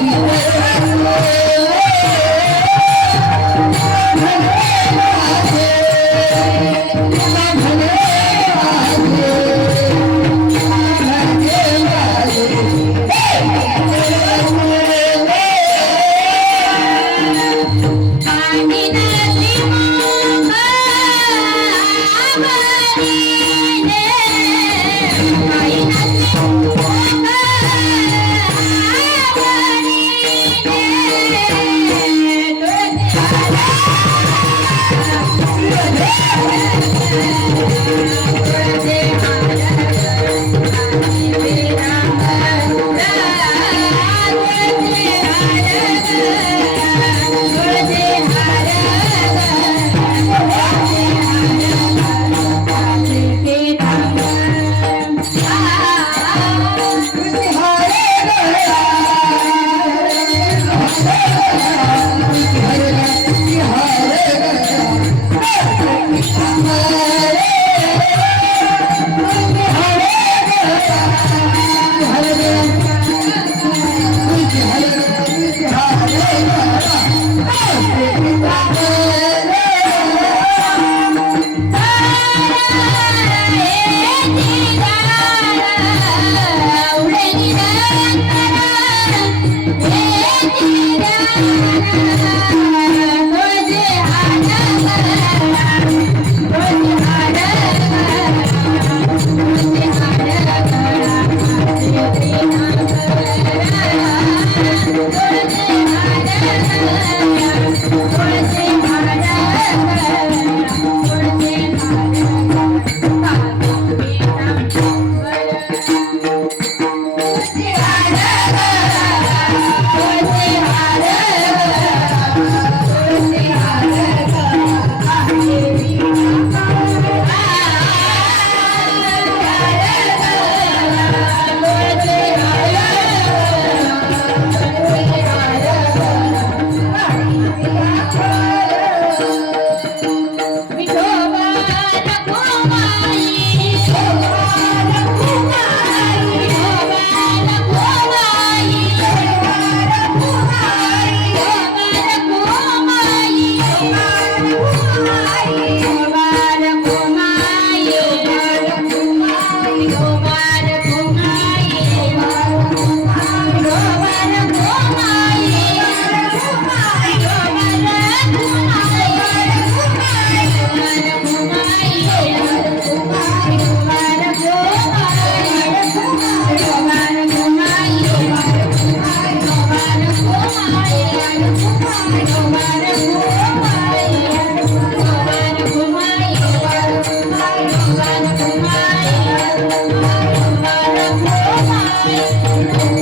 Oh, Thank you. Bye. Música